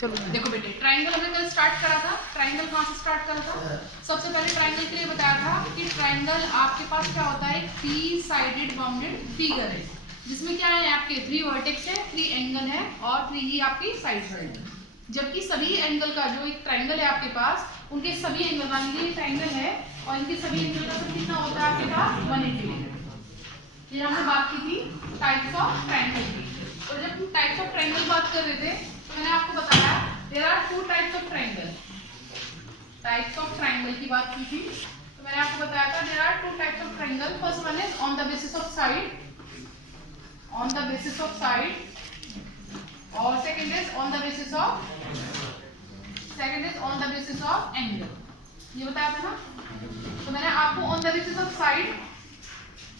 चलो देखो बेटे, ट्राइंगल हमने कल स्टार्ट करा था। ट्राइंगल कहाँ से स्टार्ट करा था? सबसे पहले ट्राइंगल के लिए बताया था कि ट्राइंगल आपके पास क्या होता है, 3 साइडेड बाउंडेड फिगर है, जिसमें क्या है आपके 3 वर्टेक्स है, 3 एंगल है और 3 ही आपकी साइड्स है। जबकि सभी एंगल का जो एक ट्राइंगल है आपके पास, उनके सभी एंगल, मान लीजिए ट्राइंगल है और इनके सभी एंगल का सब कितना होता है आपके पास, 180 डिग्री। ये हमने बात की थी टाइप्स ऑफ ट्राइंगल की। तो जब हम टाइप्स ऑफ ट्राइंगल बात कर रहे थे तो मैंने आपको बताया there are 2 types of triangle. Types of triangle की बात की थी तो मैंने आपको बताया था there are 2 types of triangle. First one is on the basis of side, on the basis of side, और second is on the basis of angle. ये बताया था ना। तो मैंने आपको on the basis of side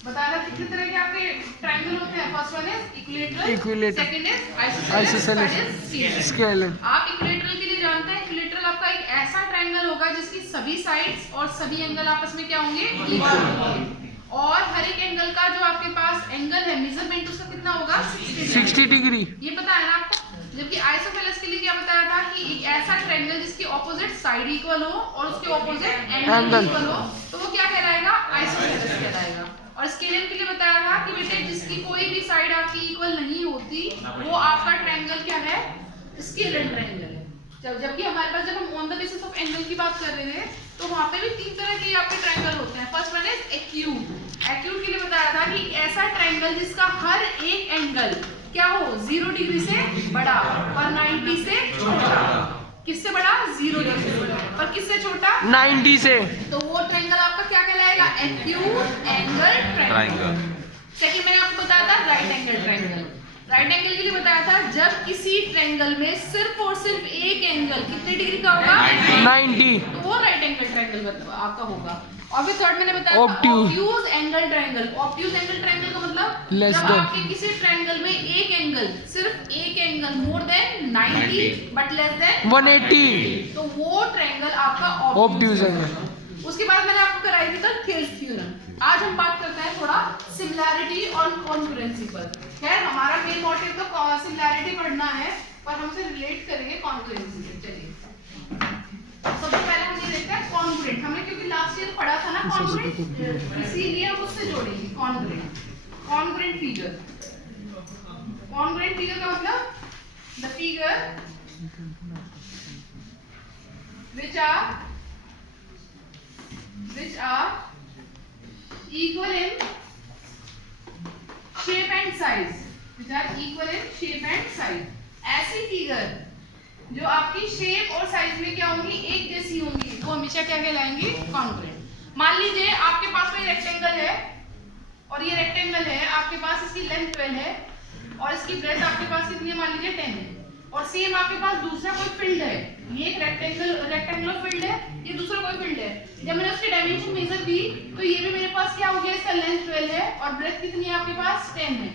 बताया था कितने तरह के आपके ट्रायंगल होते हैं। First one is equilateral, second is isosceles, third is scalar. आप इक्विलेटरल के लिए जानते हैं, इक्विलेटरल आपका एक ऐसा ट्रायंगल होगा जिसकी सभी साइड्स और सभी एंगल आपस में क्या होंगे, इक्वल होंगे, और हर एक एंगल का जो आपके पास एंगल है, मेजरमेंट उसका कितना होगा, 60 डिग्री। ये पता है ना आपको। जबकि आइसोसेलेस के लिए क्या बताया था कि एक ऐसा ट्रायंगल जिसकी ऑपोजिट साइड इक्वल हो और उसके ऑपोजिट एंगल इक्वल हो, तो वो क्या कहलाएगा, आइसोसेलेस कहलाएगा। और स्केलर के लिए बताया था कि बेटे जिसकी कोई भी साइड आपकी इक्वल नहीं होती वो आपका ट्रायंगल क्या है, स्केलर ट्रायंगल है। जबकि हमारे पास जब हम on the basis of angle की बात कर रहे थे तो वहां पे भी 3 तरह के आपके ट्रायंगल होते हैं। First one is acute. Acute के लिए बताया था कि ऐसा ट्रायंगल जिसका हर एक एंगल क्या हो, 0 डिग्री से बड़ा और 90 से छोटा। किससे बड़ा, 0 डिग्री से बड़ा, और किससे छोटा, 90 से। तो वो ट्रायंगल आपका क्या कहलाएगा, एक्यूट एंगल ट्रायंगल। सेकंड मैंने आपको बताया था right angle triangle. Right angle के लिए बताया था जब किसी ट्रायंगल में सिर्फ और सिर्फ एक एंगल कितने डिग्री का होगा, 90, तो वो राइट एंगल ट्रायंगल आपका होगा। और फिर थर्ड मैंने बताया obtuse angle triangle. Obtuse angle triangle का मतलब Less जब than। आपके किसी ट्रायंगल में एक एंगल, सिर्फ एक angle more than 90 but less than 180, तो वो ट्रायंगल आपका ऑब्ट्यूज ऑब्ट्यूज एंगल। है। उसके बाद मैंने आपको कराई थी कल थेल्स थ्योरम। आज हम बात करते हैं थोड़ा सिमिलैरिटी और कॉन्करेंसी पर। खैर हमारा मेन मोटिव तो सिमिलैरिटी पढ़ना है, पर हम उसे रिलेट करेंगे कॉन्करेंसी से। चलिए सबसे पहले हम ये देखते हैं कॉन्ग्रुएंट। हमने क्योंकि लास्ट ईयर पढ़ा था ना कॉन्ग्रुएंट, इसीलिए हम उससे जोड़ेंगे congruent. Congruent figure, congruent figure का मतलब the figure which are equal in shape and size, which are equal in shape and size। ऐसी फिगर जो आपकी शेप और साइज में क्या होंगी, एक जैसी होंगी, वो हमेशा क्या कहलाएंगी, कॉन्ग्रुएंट। मान लीजिए आपके पास कोई रेक्टेंगल है और ये रेक्टेंगल है आपके पास, इसकी लेंथ 12 है और इसकी ब्रेथ आपके पास कितनी है, मान लीजिए 10 है। और सेम आपके पास दूसरा कोई फील्ड है, ये एक रेक्टेंगुलर फील्ड है, ये दूसरा कोई फील्ड है। जब मैंने उसकी डायमेंशन मेजर की तो ये भी मेरे पास क्या हो गया, इसका लेंथ 12 है और ब्रेथ कितनी है आपके पास, 10 है।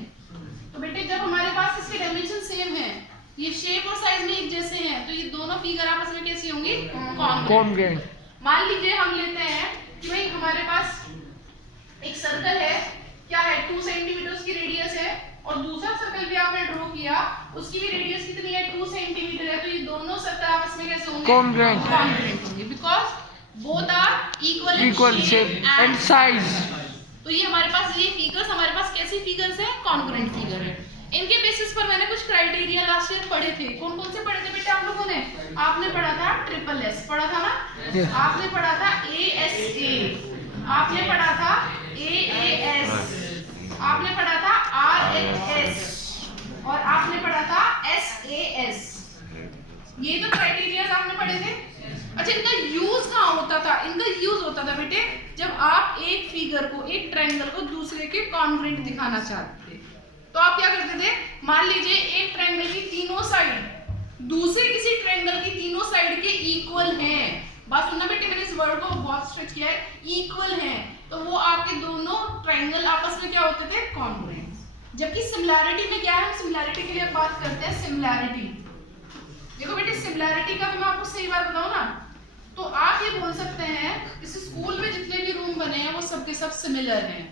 तो बेटे जब हमारे पास इसके डायमेंशन सेम है, ये शेप और साइज में एक जैसे हैं, तो ये दोनों फिगर आपस में कैसी होंगी, कॉन्ग्रुएंट। मान लीजिए हम लेते हैं कि भाई हमारे पास एक सर्कल है, क्या है, 2 सेंटीमीटर की रेडियस है, और दूसरा सर्कल भी आपने ड्रॉ किया, उसकी भी रेडियस कितनी है, 2 सेंटीमीटर है। तो ये दोनों सर्कल आपस में कैसे होंगे, कॉन्ग्रुएंट होंगे, because both are equal shape and size. तो ये हमारे पास ये फिगर्स हमारे पास कैसी फिगर्स हैं, कॉन्ग्रुएंट फिगर है। इनके बेसिस पर मैंने कुछ क्राइटेरिया लास्ट ईयर पढ़े थे। कौन कौन से पढ़े थे बेटा आप लोगों ने? आपने पढ़ा था ट्रिपल एस, पढ़ा था ना, yes। आपने पढ़ा था ASA, आपने पढ़ा था AAS, आपने पढ़ा था RHS और आपने पढ़ा था SAS। ये तो क्राइटेरिया आपने पढ़े थे। अच्छा इनका यूज कहाँ होता था? इनका यूज होता था बेटे जब आप एक फिगर को, एक ट्रायंगल को दूसरे के कॉन्ग्रुएंट दिखाना चाहते थे, तो आप क्या करते थे, मान लीजिए एक ट्रायंगल की तीनों साइड दूसरे किसी ट्रायंगल की तीनों साइड के इक्वल हैं। बात सुनना बेटे, मैंने इस वर्ड को बहुत स्ट्रेच किया है, इक्वल हैं, तो वो आपके दोनों ट्रायंगल आपस में क्या होते थे, कॉन्ग्रुएंट। जबकि सिमिलैरिटी में क्या है, हम सिमिलैरिटी के लिए बात करते हैं। सिमिलैरिटी देखो बेटे, सिमिलैरिटी का भी मैं आपको सही बात बताऊं ना, तो आप ये बोल सकते हैं इस स्कूल में जितने भी रूम बने हैं वो सबके सब सिमिलर हैं।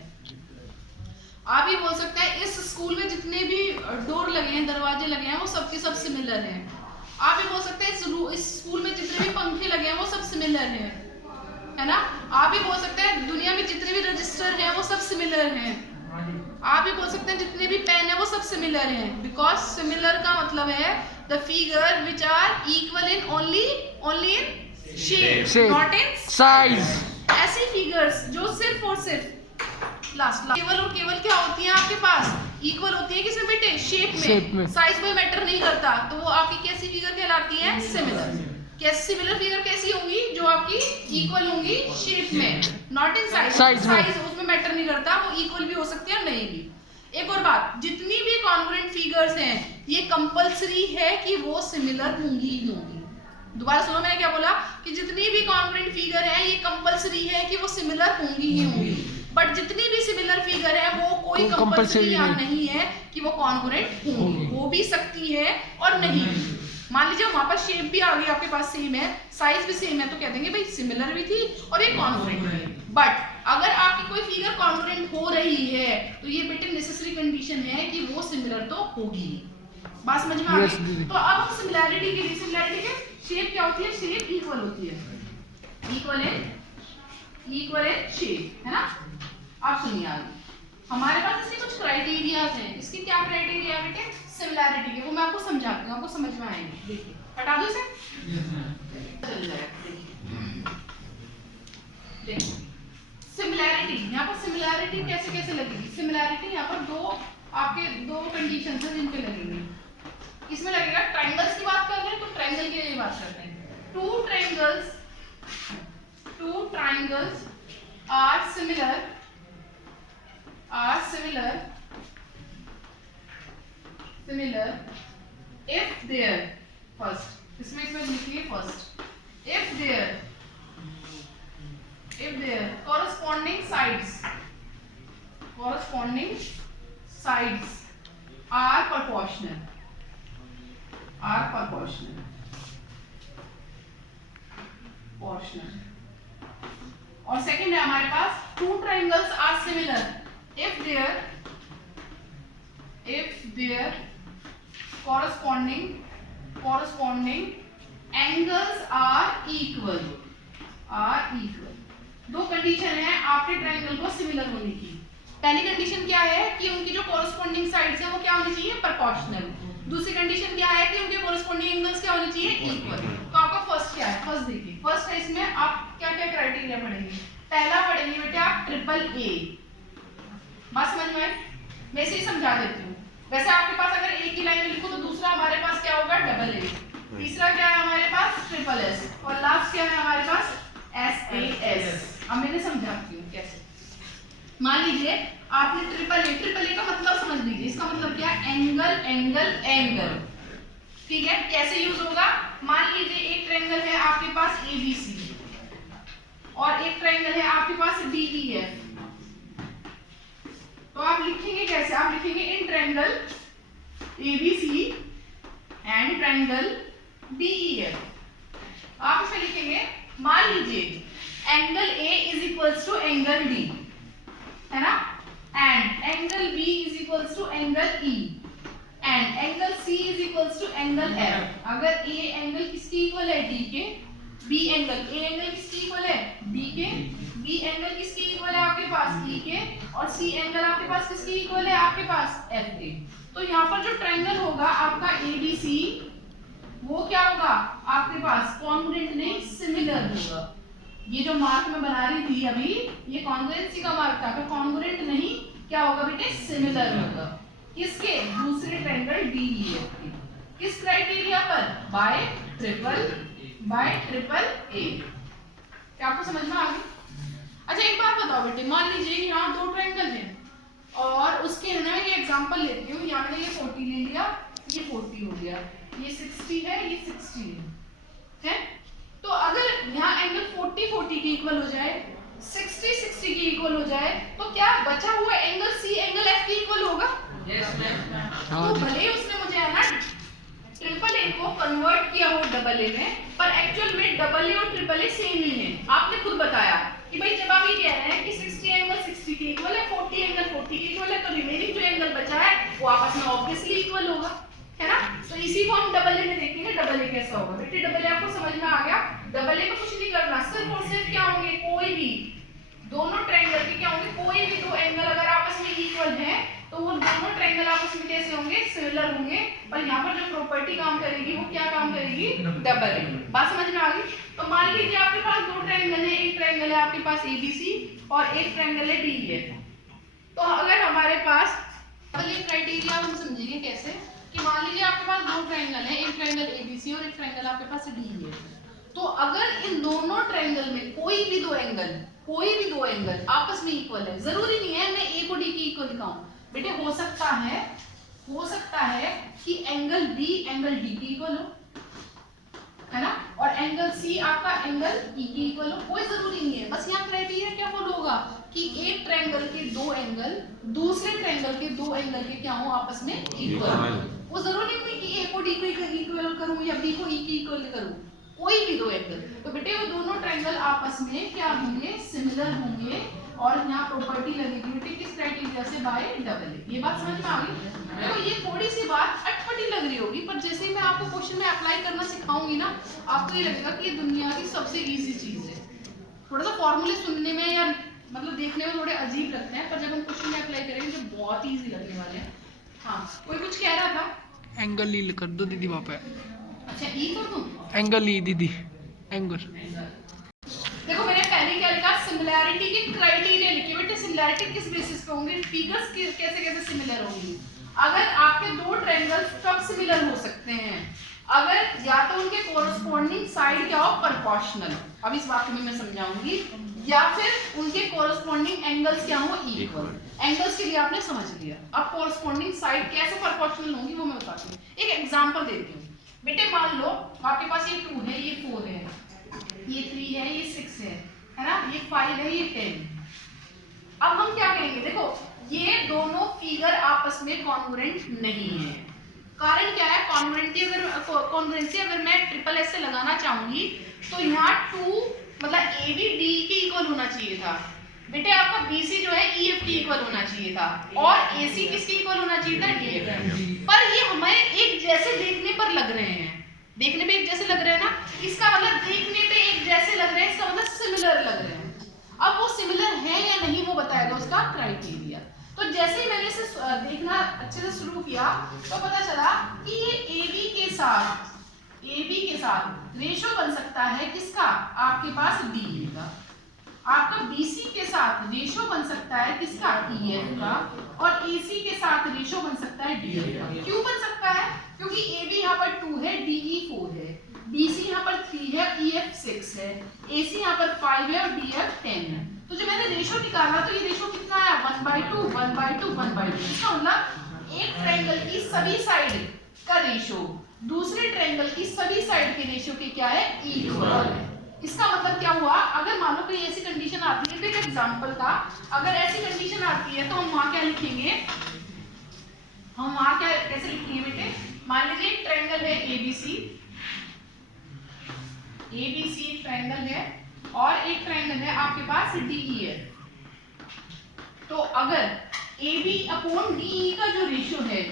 आप ये बोल सकते हैं इस स्कूल में जितने भी डोर लगे हैं, दरवाजे लगे हैं, वो सबके सब सिमिलर हैं। आप ये बोल सकते हैं इस स्कूल में जितने भी पंखे लगे हैं वो सब सिमिलर हैं, है ना। आप ये बोल सकते हैं दुनिया में जितने भी रजिस्टर हैं वो सब सिमिलर हैं। आप ये बोल सकते हैं जितने भी पेन है वो सब सिमिलर हैं, बिकॉज सिमिलर का मतलब है the figure which are equal in only in shape not in size. ऐसी फिगर्स जो सिर्फ और सिर्फ केवल और केवल क्या होती है आपके पास, इक्वल होती है किसमें बेटे, शेप में। साइज कोई मैटर नहीं करता, तो वो आपकी कैसी फिगर कहलाती है, सिमिलर। सिमिलर फिगर कैसी होंगी, जो आपकी इक्वल होंगी शेप में, नॉट इन साइज। साइज उसमें मैटर नहीं करता, वो इक्वल भी हो सकती है और नहीं भी। एक और बात, जितनी भी कॉन्ग्रुएंट फिगर्स हैं ये कंपलसरी है कि वो सिमिलर होंगी ही होंगी। दोबारा सुनो मैंने क्या बोला, कि जितनी भी कॉन्ग्रुएंट फिगर है ये कंपलसरी है कि वो सिमिलर होंगी ही होंगी, बट जितनी भी सिमिलर फिगर है वो कोई कंपलसरी नहीं है कि वो कॉन्ग्रुएंट होंगी, हो भी सकती है और नहीं भी। मान लीजिए वहां पर शेप भी आ गई आपके पास सेम है, साइज भी सेम है, तो कह देंगे भाई सिमिलर भी थी और ये कॉन्ग्रुएंट है। बट अगर आपकी कोई फिगर कॉन्ग्रुएंट हो रही है तो ये बेटे नेसेसरी कंडीशन है कि वो सिमिलर तो होगी। बात समझ में आ गई। तो अब हम सिमिलैरिटी के लिए, सिमिलैरिटी के शेप क्या होती है, शेप इक्वल होती है, इक्वल इन शेप, है ना। आप सुनिए आगे, हमारे पास इसके कुछ क्राइटेरियाज हैं। इसके क्या क्राइटेरिया है बेटे, सिमिलैरिटी के, वो मैं आपको समझाती हूँ, आपको समझ में आएंगे। देखिए हटा दो इसे, चल जाएगा। देखिए सिमिलैरिटी, यहाँ पर सिमिलैरिटी कैसे कैसे लगेगी। सिमिलैरिटी यहाँ पर आपके दो कंडीशन है जिन पे लगेंगे। इसमें लगेगा, ट्रायंगल्स की बात कर रहे हैं तो ट्रायंगल की बात करते हैं। Two triangles are similar if their first, इसमें लिखिए first, if their corresponding sides are proportional, और सेकंड है हमारे पास, two triangles are similar if their corresponding angles are equal। दो कंडीशन है आपके ट्रायंगल को सिमिलर होने की। पहली कंडीशन क्या है कि उनकी जो कॉरस्पॉन्डिंग साइड्स है वो क्या होनी चाहिए, प्रोपोर्शनल। दूसरी कंडीशन क्या है कि उनके कॉरस्पॉन्डिंग एंगल्स क्या होने चाहिए, इक्वल। तो आपका फर्स्ट क्या है, फर्स्ट देखिए, फर्स्ट है इसमें आप क्या क्या क्राइटेरिया पढ़ेंगे। पहला पढ़ेंगे बेटे आप ट्रिपल ए। बात समझ में आई, मैं इसे समझा देती हूँ। वैसे आपके पास अगर एक ही लाइन में लिखो तो दूसरा हमारे पास क्या होगा, डबल ए। तीसरा क्या है हमारे पास, ट्रिपल एस, और लास्ट क्या है हमारे पास, एस ए एस। अब मैंने समझाती हूँ कैसे। मान लीजिए आपने ट्रिपल ए का मतलब समझ लीजिए, इसका मतलब क्या है, एंगल। ठीक है, कैसे यूज होगा, मान लीजिए एक ट्रायंगल है आपके पास एबीसी और एक ट्रायंगल है आपके पास डीईएफ। तो आप लिखेंगे कैसे, आप लिखेंगे in triangle ABC and triangle DEF. आप इसमें लिखेंगे, मान लीजिए angle A is equals to angle D, है ना, and angle B is equals to angle E, and angle C is equals to angle F. अगर ए एंगल किसकी equal है, डी के, बी एंगल, ए एंगल किसकी equal है, D के, B angle किसकी इक्वल है आपके पास, ई के, और सी एंगल आपके पास किसकी इक्वल है आपके पास, एफ के। तो यहाँ पर जो ट्रायंगल होगा आपका एबीसी, वो क्या होगा आपके पास, कॉन्ग्रुएंट नहीं सिमिलर होगा। ये जो मार्क मैं बना रही थी अभी, ये कॉन्ग्रुएंसी का मार्क था, तो कॉन्ग्रुएंट नहीं क्या होगा बेटे, सिमिलर होगा। किसके, दूसरे ट्रायंगल डीईएफ के। किस क्राइटेरिया पर, बाय ट्रिपल ए। क्या आपको समझ में आ गई। अच्छा एक बात बताओ बेटे, मान लीजिए यहाँ दो ट्रायंगल हैं और उसके है ना, ये एग्जांपल लेती हूँ, यहाँ मैंने ये 40 ले लिया, ये 40 हो गया, ये 60 है, ये 60 है। तो अगर यहाँ एंगल 40 के इक्वल हो जाए, 60 के इक्वल हो जाए, तो क्या बचा हुआ एंगल सी एंगल एफ के इक्वल होगा? Yes ma'am. तो भले उसने मुझे है ना ट्रिपल ए को कन्वर्ट किया हो डबल ए में, पर एक्चुअल में डबल ए और ट्रिपल ए सेम ही है। आपने खुद बताया कि भाई जब आप ये कह रहे हैं कि 60 एंगल 60 के इक्वल है, 40 एंगल 40 के इक्वल है, तो रिमेनिंग जो एंगल बचा है वो आपस में ऑब्वियसली इक्वल होगा, है ना। तो इसी को हम डबल ए में देखेंगे, डबल ए के कैसा होगा बेटे। डबल ए आपको समझ में आ गया। डबल ए को कुछ नहीं करना, सिर्फ और सिर्फ क्या होंगे, कोई भी दोनों ट्रायंगल के क्या होंगे, कोई भी दो एंगल अगर आपस में इक्वल हैं तो वो दोनों ट्रायंगल आपस में कैसे होंगे, सिमिलर होंगे। और यहाँ पर जो प्रॉपर्टी काम करेगी वो क्या काम करेगी, डबल ए। बात समझ में आ गई। तो मान लीजिए आपके पास दो ट्रायंगल है, एक ट्रायंगल है आपके पास एबीसी और एक ट्रायंगल है डीई। तो अगर हमारे पास ये क्राइटेरिया हम समझेंगे कैसे कि मान लीजिए आपके पास दो ट्रायंगल है, एक ट्रायंगल एबीसी और एक ट्रायंगल आपके पास डीई है। तो अगर इन दोनों ट्रायंगल में कोई भी दो एंगल आपस में इक्वल है, जरूरी नहीं है मैं ए को डी की इक्वल लिखाऊं बेटे, हो सकता है कि एंगल बी एंगल डी की इक्वल हो, है ना, और एंगल सी आपका एंगल ई की इक्वल हो, कोई जरूरी नहीं है। बस यहाँ क्राइटेरिया क्या फॉलो होगा कि एक ट्रायंगल के दो एंगल दूसरे ट्रायंगल के दो एंगल के क्या हो, आपस में इक्वल। वो जरूरी नहीं कि ए को डी को इक्वल करूं या बी को ई की इक्वल करूं, कोई भी दो एंगल। तो बेटे वो दोनों ट्रायंगल आपस में क्या होंगे, सिमिलर होंगे। और यहाँ प्रॉपर्टी लगेगी बेटे किस क्राइटेरिया से, बाय डबल ए। ये बात समझ में आ गई। देखो ये थोड़ी सी बात अटपटी लग रही होगी, पर जैसे ही मैं आपको क्वेश्चन में अप्लाई करना सिखाऊंगी ना, आपको ये लगेगा कि ये दुनिया की सबसे इजी चीज है। थोड़ा सा फॉर्मूले सुनने में या मतलब देखने में थोड़े अजीब लगते हैं, पर जब हम क्वेश्चन में अप्लाई करेंगे तो बहुत ही इजी लगने वाले हैं। हाँ, कोई कुछ कह रहा था। एंगल ई कर दो दीदी वहाँ पे। अच्छा ई कर दूं, एंगल ई दीदी, एंगल। देखो मैंने पहले क्या लिखा, सिमिलैरिटी के क्राइटेरिया लिखे बेटे। सिमिलैरिटी किस बेसिस पे होंगे, फिगर्स कैसे कैसे सिमिलर होंगी। अगर आपके दो ट्रायंगल्स कब सिमिलर हो सकते हैं, अगर या तो उनके कोरस्पॉन्डिंग साइड क्या हो, प्रोपोर्शनल, अब इस बात को मैं समझाऊंगी, या फिर उनके कोरस्पॉन्डिंग एंगल्स क्या हो, इक्वल। एंगल्स के लिए आपने समझ लिया, अब कोरस्पॉन्डिंग साइड कैसे प्रोपोर्शनल होंगी वो मैं बताती हूँ। एक एग्जांपल देती हूँ बेटे। मान लो आपके पास ये 2 है, ये 4 है, ये 3 है, ये 6 है ना, ये 5 है, ये 10। अब हम क्या कहेंगे, देखो ये दोनों फिगर आपस में कॉन्ग्रुएंट नहीं है। कारण क्या है, कॉन्ग्रुएंसी अगर मैं ट्रिपल एस से लगाना चाहूंगी तो यहाँ 2 मतलब ए बी डी के इक्वल होना चाहिए था बेटे। आपका बीसी जो है ईएफ के इक्वल होना चाहिए था, और एसी किसके इक्वल होना चाहिए था, डीएफ। पर ये हमें एक जैसे देखने पर लग रहे हैं, देखने में एक जैसे लग रहे हैं ना, इसका मतलब देखने पे एक जैसे लग रहे हैं, इसका मतलब सिमिलर लग रहे हैं। अब वो सिमिलर है या नहीं वो बताएगा उसका क्राइटेरिया। तो जैसे ही मैंने इसे देखना अच्छे से शुरू किया तो पता चला कि ये AB के साथ रेशो बन सकता है किसका, आपके पास DE का। आपका BC के साथ रेशो बन सकता है किसका, EF का। और AC के साथ रेशो बन सकता है DF का। क्यों बन सकता है, क्योंकि AB यहाँ पर 2 है, DE 4 है, BC यहाँ पर 3 है, EF 6 है, AC यहाँ पर 5 है और DF 10 है। तो जो मैंने रेशो निकाला तो ये रेशो कितना आया, 1/2 1/2 1/2। इसका मतलब एक ट्रायंगल की सभी साइड का रेशो दूसरे ट्रायंगल की सभी साइड के रेशो के क्या है, इक्वल। इसका मतलब क्या हुआ, अगर मान लो कोई ऐसी कंडीशन आती है, एक एग्जांपल था, अगर ऐसी कंडीशन आती है तो हम वहां क्या लिखेंगे, हम वहां क्या कैसे लिखेंगे बेटे। मान लीजिए एक ट्रायंगल है एबीसी ट्रायंगल है और एक ट्रायंगल है आपके पास डीई है। तो अगर AB अपॉन DE का जो रेशियो है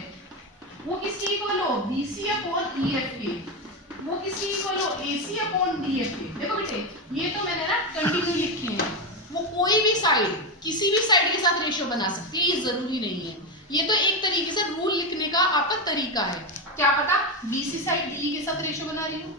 वो किसकी इक्वल हो, BC अपॉन EF के, वो किसकी इक्वल हो, AC अपॉन DF के। देखो बेटे ये तो मैंने ना कंटिन्यू लिखे हैं, वो कोई भी साइड किसी भी साइड के साथ रेशियो बना सकती है, ये जरूरी नहीं है। ये तो एक तरीके से रूल लिखने का आपका तरीका है, क्या पता BC साइड DE के साथ रेशियो बना रही हूँ,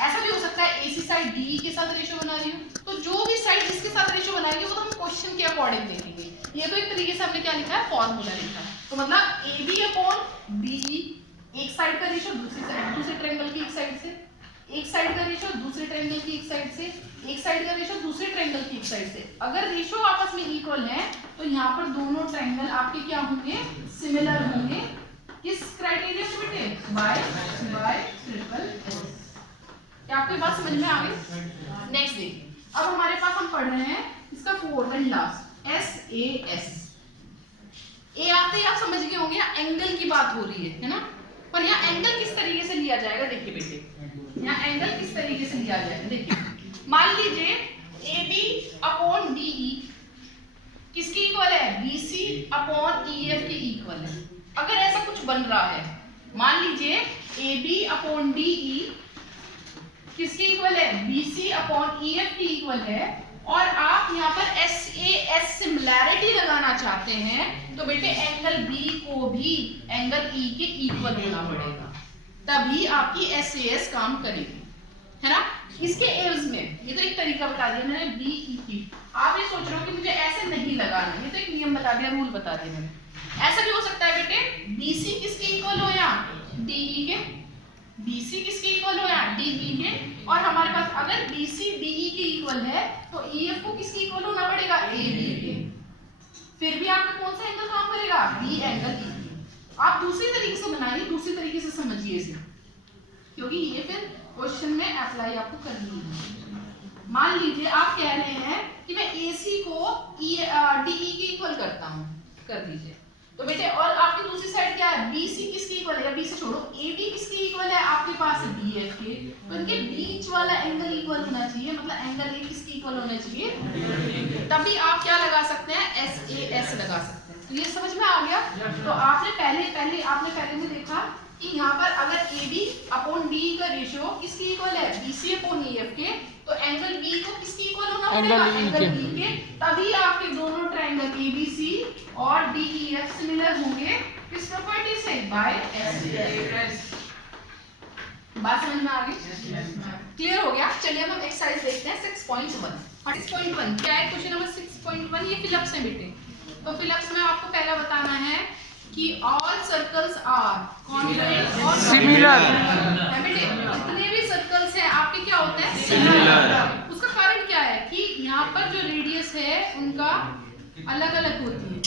ऐसा भी हो सकता है AC साइड DE के साथ रेशियो बना रही हूँ। तो जो भी साइड जिसके साथ रेशियो बनाएंगे वो तो हम क्वेश्चन के अकॉर्डिंग देखेंगे। ये तो एक तरीके से हमने क्या लिखा है, फॉर्मूला लिखा है। तो मतलब AB अपॉन DE एक साइड का रेशियो दूसरे ट्रायंगल की एक साइड से, एक साइड का रेशियो दूसरे ट्रायंगल की एक साइड से, एक साइड का रेशियो दूसरे ट्रायंगल की एक साइड से। अगर रेशियो आपस में इक्वल है तो यहाँ पर दोनों ट्रायंगल आपके क्या होंगे, सिमिलर होंगे। किस क्राइटेरिया से बेटे, बाय ट्रिपल एस। क्या आपको बात समझ में आ गई। नेक्स्ट देखिए, अब हमारे पास हम पढ़ रहे हैं इसका फोर्थ एंड लास्ट SAS। ए आते ही आप समझ गए होंगे एंगल की बात हो रही है ना, पर यहाँ एंगल किस तरीके से लिया जाएगा, देखिए बेटे यहाँ एंगल किस तरीके से लिया जाएगा। देखिए मान लीजिए AB अपॉन DE किसकी इक्वल है, BC अपॉन EF के इक्वल है। अगर ऐसा कुछ बन रहा है, मान लीजिए AB अपॉन DE किसके इक्वल है? BC अपॉन EF के इक्वल है। और आप यहाँ पर SAS सिमिलैरिटी लगाना चाहते हैं तो बेटे एंगल B को भी एंगल E के इक्वल होना पड़ेगा, तभी आपकी SAS काम करेगी, है ना। इसके एवज में ये तो एक तरीका बता दिया मैंने BE। आप ये सोच रहे हो कि मुझे ऐसे नहीं लगाना, ये तो एक नियम बता दिया, रूल बता दिया मैंने। ऐसा भी हो सकता है बेटे, BC किसके इक्वल हो या DE के, BC किसके इक्वल हो या DE के। और हमारे पास अगर BC DE के इक्वल है तो EF को किसके इक्वल होना पड़ेगा? AB के। फिर भी आपका कौन सा एंगल काम करेगा? B angle E। आप दूसरी तरीके से बनाइए, दूसरी तरीके से समझिए इसे, क्योंकि ये फिर क्वेश्चन में अप्लाई आपको करनी है। मान लीजिए आप कह रहे हैं कि मैं AC को DE के इक्वल करता हूँ, कर दीजिए। तो बेटे और आपकी दूसरी साइड क्या है? BC किसके इक्वल है, या BC छोड़ो, AB किसके इक्वल है? आपके पास BF के। तो इनके बीच वाला एंगल इक्वल होना चाहिए, मतलब एंगल A किसके इक्वल होना चाहिए, तभी आप क्या लगा सकते हैं? SAS लगा सकते हैं। तो ये समझ में आ गया। तो आपने पहले में देखा कि यहाँ पर अगर AB अपॉन DE का रेशियो किसके इक्वल है? BC अपॉन EF के। तो एंगल B को किसके इक्वल होना पड़ेगा? एंगल E के। तभी आपके दोनों ट्रायंगल ABC और DEF सिमिलर होंगे किस प्रॉपर्टी से? By SAS। बात समझ में आ गई? क्लियर हो गया। चलिए अब हम एक्सरसाइज देखते हैं 6.1। 6.1 क्या है? क्वेश्चन नंबर 6.1 ये फिलअप्स है बेटे। तो फिलअप्स में आपको पहला बताना है कि ऑल सर्कल्स आर कॉन्ग्रुएंट और सिमिलर। बेटे जितने भी सर्कल्स हैं आपके क्या होते हैं? सिमिलर। उसका कारण क्या है कि यहाँ पर जो रेडियस है उनका अलग अलग होती है।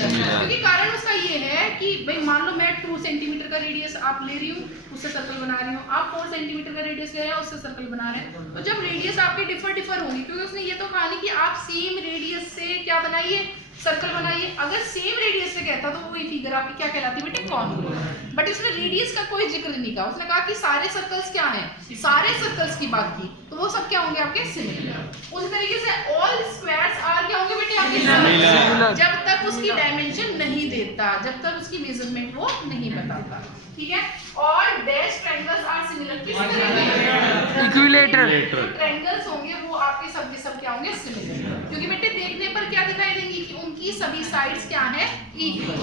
क्योंकि कारण उसका ये है कि भाई मान लो मैं 2 सेंटीमीटर का रेडियस आप ले रही हूँ, उससे सर्कल बना रही हूँ, आप 4 सेंटीमीटर का रेडियस ले रहे हैं, उससे सर्कल बना रहे हैं। तो जब रेडियस आपके डिफर होंगी, क्योंकि उसने ये तो कहा नहीं कि आप सेम रेडियस से क्या बनाइए? सर्कल बनाइए। अगर सेम रेडियस से कहता तो वही फिगर आपकी क्या कहलाती बेटे? कॉन्ग्रुएंट। बट इसने रेडियस का कोई जिक्र नहीं कहा, उसने कहा कि सारे सर्कल्स क्या हैं? सारे सर्कल्स की बात की, तो वो सब क्या होंगे? आपके सिमिलर। उस तरीके से ऑल स्क्वायर्स आर क्या होंगे बेटे? आपके सिमिलर। जब तक उसकी डायमेंशन नहीं देता, जब तक उसकी मेजरमेंट वो नहीं बताता, ठीक है। और डैश ट्रायंगल्स आर सिमिलर, किस तरह के? इक्विलेटरल। जो ट्रायंगल्स होंगे वो आपके सब के सब क्या होंगे? सिमिलर। क्योंकि बेटे देखने पर क्या दिखाई देंगी कि उनकी सभी साइड्स क्या है? इक्वल।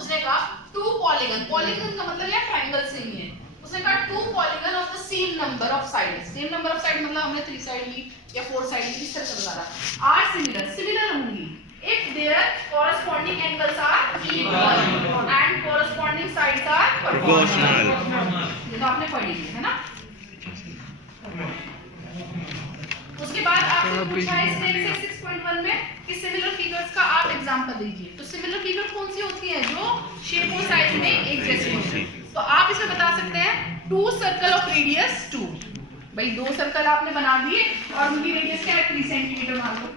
उसने कहा 2 पॉलीगन, पॉलीगन का मतलब या ट्रायंगल से ही है। उसने कहा 2 polygon of the same number of sides. Same number of side मतलब हमने 3 साइड ली या 4 साइड ली, इस तरह से बता रहा। आर सिमिलर, सिमिलर होंगी if their corresponding angles are equal and corresponding sides are proportional। ये तो आपने पढ़ी है ना। उसके बाद आपसे पूछा है इसमें 6.1 में कि सिमिलर फिगर्स का आप एग्जांपल दीजिए। तो सिमिलर फिगर कौन सी होती है? जो शेप और साइज में एक जैसी होती है। तो आप इसमें बता सकते हैं 2 सर्कल ऑफ रेडियस 2। भाई 2 सर्कल आपने बना दिए और उनकी रेडियस क्या है? 3 सेंटीमीटर मान लो।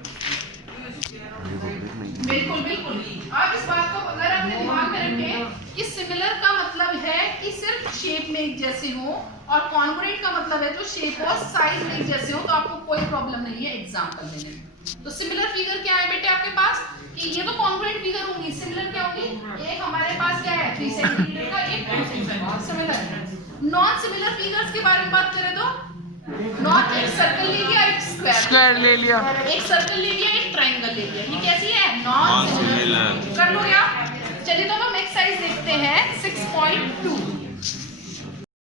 बिल्कुल बिल्कुल। आप इस बात को अगर आपने दिमाग में रखें कि सिमिलर का मतलब है कि सिर्फ शेप में एक जैसे हो, और कॉन्ग्रुएंट का मतलब है जो शेप और साइज में एक जैसे हो, तो आपको कोई प्रॉब्लम नहीं है एग्जांपल देने में। तो सिमिलर फिगर क्या है बेटे आपके पास? कि ये तो कॉन्ग्रुएंट फिगर होंगी, सिमिलर क्या होगी? एक हमारे पास क्या है? 3 सेंटीमीटर का, एक 2 centimetre similar. Non similar figures के बारे में बात करें तो नॉन, एक सर्कल ले लिया, एक स्क्वायर ले लिया, एक सर्कल ले लिया, एक ट्रायंगल ले लिया, ये कैसी है? Non similar. कर लो यार। चलिए तो हम एक्सरसाइज देखते हैं 6.2।